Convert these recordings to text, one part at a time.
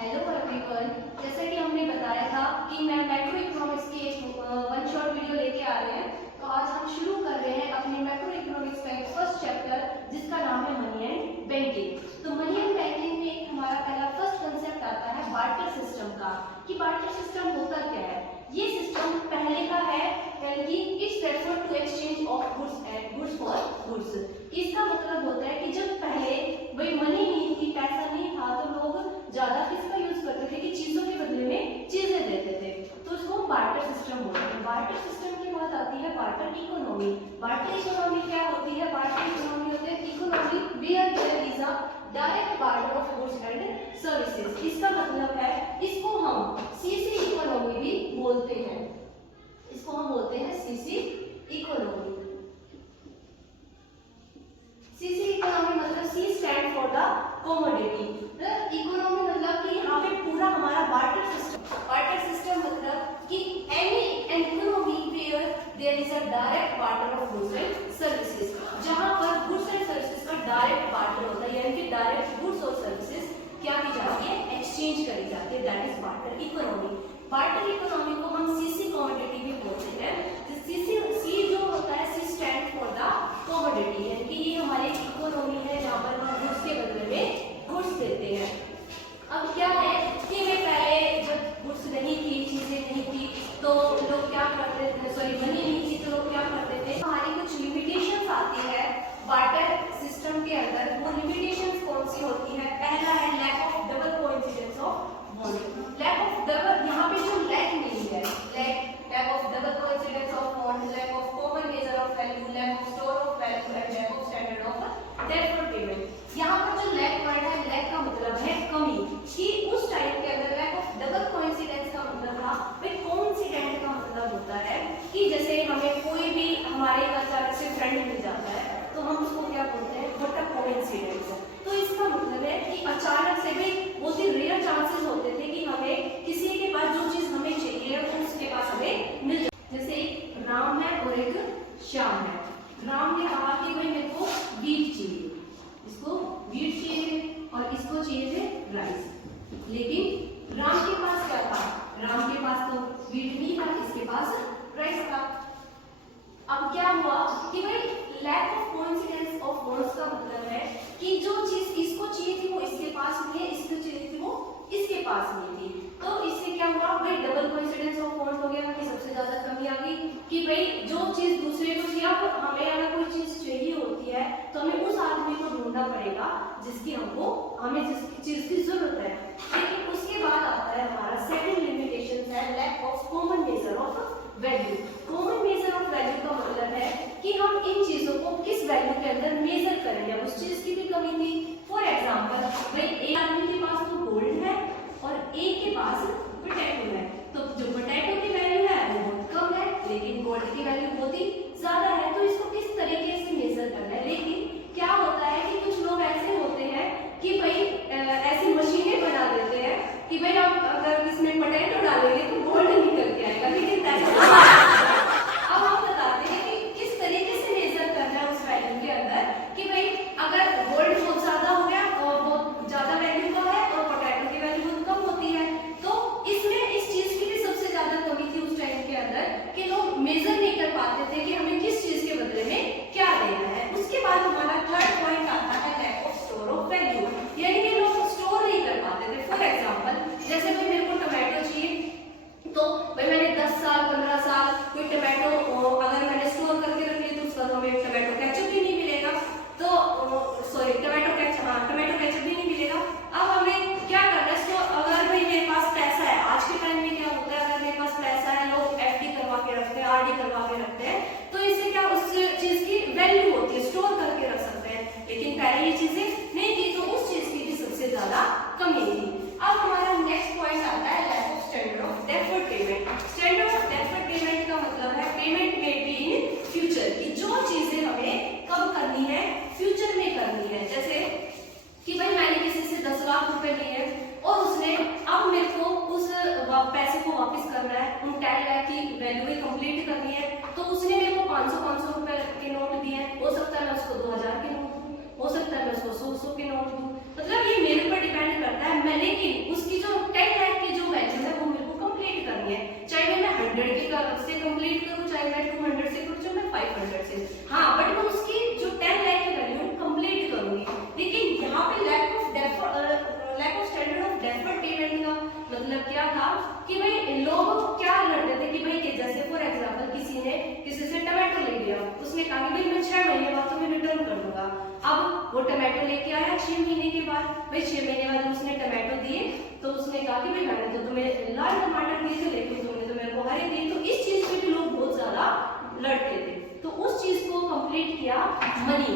Hello everyone, जैसा कि हमने बताया था कि मैं मैक्रो इकोनॉमिक्स की एक वन शॉट वीडियो लेके आ रहे हैं। तो आज हम शुरू कर रहे हैं अपने मैक्रो इकोनॉमिक्स का एक फर्स्ट चैप्टर जिसका नाम है मनी एंड बैंकिंग। तो मनी एंड बैंकिंग में एक हमारा पहला फर्स्ट कंसेप्ट आता है बार्टर सिस्टम का, कि बार्टर सिस्टम होता क्या है। ये सिस्टम पहले का है कि it's refer to exchange of goods and goods for goods. इसका मतलब होता है कि जब पहले वही मनी नहीं थी, पैसा नहीं था, तो लोग ज्यादा किसका यूज करते थे कि चीजों के बदले में चीजें देते थे, तो इसको बार्टर सिस्टम बोलते हैं। बार्टर सिस्टम के बाद आती है बार्टर इकोनॉमी। बार्टर इकोनॉमी क्या होती है? बार्टर इकोनॉमी होते हैं economy where there is a direct barter of goods and services. इसका मतलब है इसको हम सीसी इकोनॉमी भी बोलते हैं। इसको हम बोलते हैं सीसी इकोनॉमी। सीसी इकोनॉमी मतलब C stand for the commodity. Economy मतलब कि यहाँ पे पूरा हमारा बार्टर सिस्टम मतलब कि any an economy where there is a direct barter of goods and services, जहाँ पर गुड्स एंड सर्विसेज का डायरेक्ट बार्टर होता है, यानी कि डायरेक्ट गुड्स और सर्विसेज क्या की जाती है, एक्सचेंज करी जाती है, that is barter economy. Barter economy को हम सीसी कमोडिटी भी बोलते हैं। सी जो होता है सी स्टैंड फॉर द कमोडिटी, यानी कि ये हमारी इकोनॉमी है जहाँ पर हम गुड्स के बदले में गुड्स देते हैं। अब क्या है कि वे पहले जब गुड्स नहीं थी, चीजें नहीं थी, तो लोग क्या करते थे, सॉरी मनी नहीं थी, तो लोग क्या करते थे, हमारी कुछ लिमिटेशंस आती है बार्टर सिस्टम के अंदर। वो लिमिटेशंस कौन सी होती है? पहला है lack of double coincidence of bond. Lack of double, यहाँ पे जो लैक नहीं है, lack of double coincidence of bond, lack of common measure of value, lack of store of value and lack of standard of deferred payment. यहाँ पर जो lack word है, lack का मतलब है कमी, कि उस टाइम के अंदर लैक ऑफ डबल कोइंसिडेंस का मतलब था, भाई कोइंसिडेंट का मतलब होता है कि जैसे हमें कोई भी हमारे अचानक से फ्रेंड मिल जाता है तो हम उसको क्या बोलते हैं, व्हाट अ कोइंसिडेंस। तो इसका मतलब है कि अचानक से भी बहुत ही रेयर चांसेस होते थे कि हमें किसी के पास जो चीज हमें चाहिए वो उसके पास हमें मिल जाए। जैसे एक राम है और एक श्याम है। राम ने कहा कि भाई मेरे को वीट चाहिए, इसको वीट चाहिए और इसको चाहिए थे राइस, लेकिन राम के पास क्या था? राम के पास तो वीट नहीं था, इसके पास राइस था। अब क्या हुआ कि भाई lack of coincidence of bonds का मतलब है कि जो चीज इसको चाहिए थी वो इसके पास नहीं है, इसको चाहिए थी वो इसके पास नहीं थी। तो इससे क्या हुआ, भाई डबल कोइंसिडेंस ऑफ बॉन्ड हो गया, कि सबसे ज्यादा कमी आ गई कि भाई जो चीज दूसरे को चाहिए, अब हमें अगर कोई चीज चाहिए होती है तो हमें उस आदमी को ढूंढना पड़ेगा जिसकी हमें जिस चीज की जरूरत है। लेकिन उसके बाद आता है हमारा सेकंड लिमिटेशन है lack of common measure of value. Common measure of value का मतलब है कि हम इन चीजों को किस वैल्यू के अंदर मेजर करेंगे। उस चीज की भी कमी थी। फॉर एग्जांपल, भाई एक आदमी के पास तो गोल्ड है और एक के पास पोटैटो है, तो जो पोटैटो की वैल्यू है वो बहुत कम है, लेकिन गोल्ड की वैल्यू बहुत ही ज्यादा है। तो इसको किस तरीके से मेजर करना है? लेकिन क्या होता है कि कुछ लोग ऐसे होते हैं कि भाई ऐसी मशीनें बना देते हैं कि भाई आप अगर इसमें पोटैटो डालेंगे तो गोल्ड निकल के आएगा, लेकिन अब हम बताते हैं कि किस तरीके से मेजर करना है उस वैल्यू के अंदर, कि भाई अगर गोल्ड बहुत ज्यादा हो गया और बहुत ज्यादा वैल्यू का है और पोटैटो की वैल्यू बहुत कम होती है, तो इसमें इस चीज की भी सबसे ज्यादा कमी थी उस टाइम के अंदर कि लोग मेजर नहीं कर पाते थे कि हमें किस चीज के बदले में क्या देना है। उसके बाद हमारा थर्ड पॉइंट आता है lack of store of value, यानी कि लोग स्टोर नहीं कर पाते थे। फॉर एग्जांपल, जैसे भाई मेरे को टमाटो चाहिए, तो भाई मैंने 10 साल 15 साल कोई टमाटो अगर मैंने स्टोर करके रख लिया तो उसका तो हमें टमाटो केचप भी नहीं मिलेगा, तो सॉरी टमाटो केचप भी नहीं मिलेगा। अब हमें क्या करना है, अगर भाई मेरे पास पैसा है, आज के टाइम में क्या होता है, अगर मेरे पास पैसा है, लोग एफडी करवा के रखते हैं, आरडी करवा के रखते हैं, तो इससे क्या उस चीज की वैल्यू होती है, स्टोर करके रख सकते हैं। लेकिन पहले ये चीजें नहीं थी, तो उस चीज की भी सबसे ज्यादा कमी थी। अब हमारा नेक्स्ट पॉइंट आता है lack of standard of deferred payment. Standard of deferred payment का मतलब है पेमेंट में बी इन फ्यूचर, की जो चीजें हमें क्या था कि भाई लोग क्या लड़ते थे कि भाई कि जैसे फॉर एग्जांपल किसी से टमाटो ले लिया, उसने कहा कि भाई मैं 6 महीने बाद तुम्हें रिटर्न कर दूंगा। अब वो टमाटो लेके आया 6 महीने के बाद, भाई 6 महीने बाद उसने टमाटो दिए तो उसने कहा कि भाई मैंने तो तुम्हें लाल टमाटर दिए थे लेकिन तुमने तो मेरे को हरे दिए। तो इस चीज पे भी लोग बहुत ज्यादा लड़ते थे। तो उस चीज को कंप्लीट किया मनी।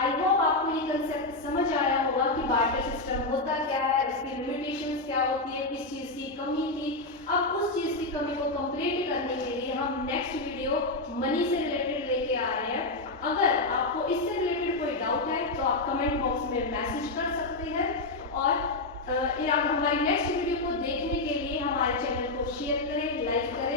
आई होप आपको ये कंसेप्ट समझ आया होगा कि बार्टर सिस्टम होता क्या है, उसकी लिमिटेशंस क्या होती है, किस चीज की कमी थी। अब उस चीज की कमी को कंप्लीट करने के लिए हम नेक्स्ट वीडियो मनी से रिलेटेड लेके आ रहे हैं। अगर आपको इससे रिलेटेड कोई डाउट है तो आप कमेंट बॉक्स में मैसेज कर सकते हैं। और आप हमारी नेक्स्ट वीडियो को देखने के लिए हमारे चैनल को शेयर करें, लाइक करें।